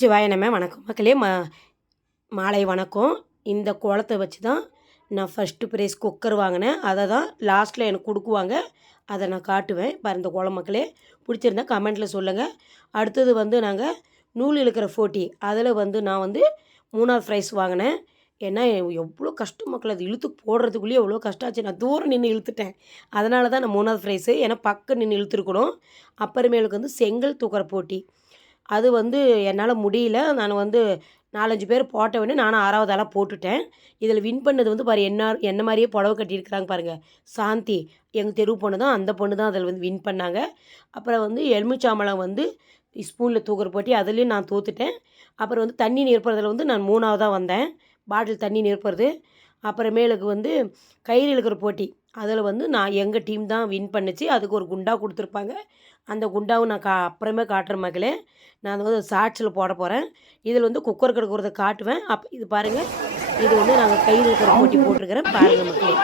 சிவாயனமே வணக்கம் மக்களே. மாலை வணக்கம். இந்த கோலத்தை வச்சு தான் நான் ஃபஸ்ட்டு ப்ரைஸ் குக்கர் வாங்கினேன். அதை தான் லாஸ்ட்டில் எனக்கு கொடுக்குவாங்க. அதை நான் காட்டுவேன். பாரு இந்த கோலம் மக்களே. பிடிச்சிருந்தா கமெண்ட்டில் சொல்லுங்கள். அடுத்தது நாங்கள் நூல் இழுக்கிற போட்டி, அதில் நான் 3வது ப்ரைஸ் வாங்கினேன். ஏன்னா எவ்வளோ கஷ்டம் மக்கள், அது இழுத்து போடுறதுக்குள்ளேயே எவ்வளோ கஷ்டம் ஆச்சு. நான் தூரம் நின்று இழுத்துட்டேன். அதனால தான் நான் 3வது ப்ரைஸு. ஏன்னா பக்கம் நின்று இழுத்துருக்கணும். அப்புறமேலுக்கு செங்கல் தூக்குற போட்டி, அது என்னால் முடியல. நான் 4-5 பேர் போட்ட வேணும், நானும் 6வது ஆளாக போட்டுட்டேன். இதில் வின் பண்ணது பாரு, என்ன மாதிரியே புடவை கட்டியிருக்கிறாங்க பாருங்கள், சாந்தி. எங்கள் தெரு பொண்ணு தான், அந்த பொண்ணு தான் அதில் வின் பண்ணாங்க. அப்புறம் எலுமிச்சாம்பழம் ஸ்பூனில் தூக்குற போட்டி, அதுலேயும் நான் தோற்றுட்டேன். அப்புறம் தண்ணி நிரப்புறதில் நான் 3வதாக வந்தேன். பாட்டில் தண்ணி நிரப்புறது. அப்புறமேலுக்கு கயிறு இழுக்கிற போட்டி, அதில் நான் எங்கள் டீம் தான் வின் பண்ணிச்சு. அதுக்கு ஒரு குண்டா கொடுத்துருப்பாங்க. அந்த குண்டாவும் நான் அப்புறமே காட்டுறேன் மக்களே. நான் ஷார்ட்ஸில் போட போகிறேன். இதில் குக்கர் கடுக்கிறத காட்டுவேன். இது பாருங்கள், இது நாங்கள் கயிறு இழுக்கிற போட்டி போட்டிருக்கிறேன் பாருங்கள் மக்களே.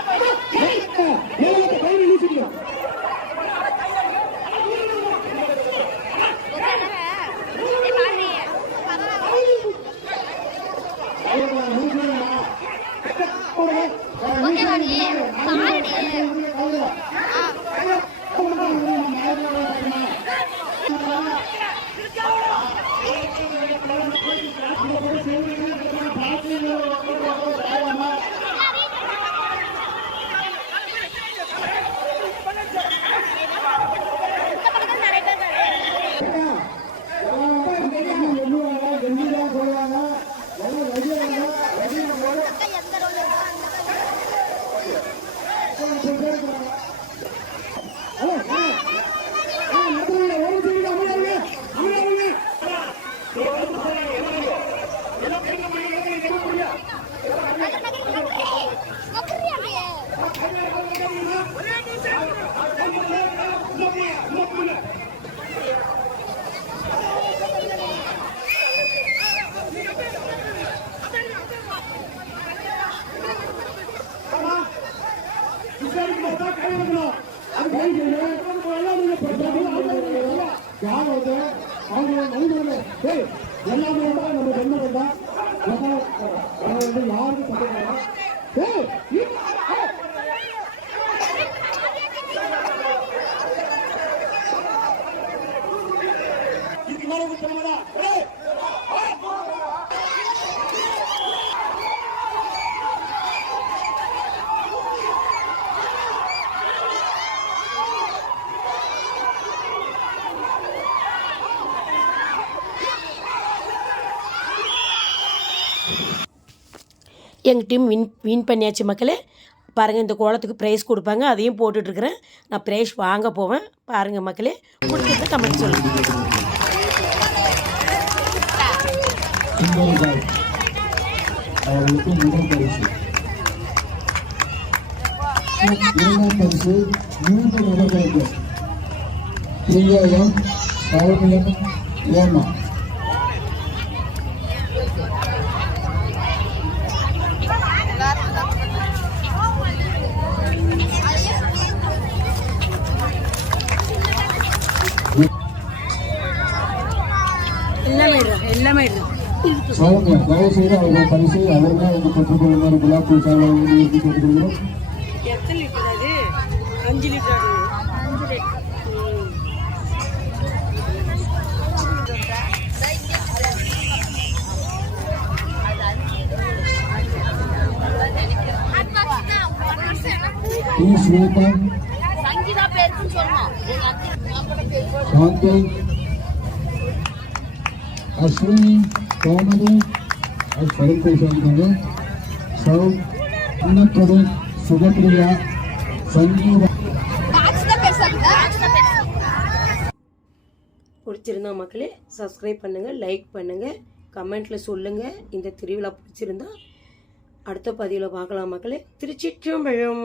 எங்கள் டீம் வின் பண்ணியாச்சு மக்களே. பாருங்கள், இந்த கோலத்துக்கு ப்ரைஸ் கொடுப்பாங்க, அதையும் போட்டுட்ருக்குறேன். நான் ப்ரைஸ் வாங்க போவேன். பாருங்கள் மக்களே, கொடுத்துட்டு கமெண்ட் சொல்லுங்கள். தயவுசெய்து அவர்கள் பரிசை அவர்களே பெற்றுக்கொள்ளுமாறு குலாப் கேட்டுக்கொள்கிறோம். எத்தனை லிட்டர் அது? 5 லிட்டர். சாந்தி, அஸ்வினி, கோமதி, அன்னப்பது, சுபப்பிரியா, சங்கீதா. பிடிச்சிருந்தா மக்களே சப்ஸ்கிரைப் பண்ணுங்கள், லைக் பண்ணுங்கள், கமெண்ட்டில் சொல்லுங்கள். இந்த திருவிழா பிடிச்சிருந்தா அடுத்த பதிவில் பார்க்கலாம் மக்களே. திருச்சிற்றம்பலம்.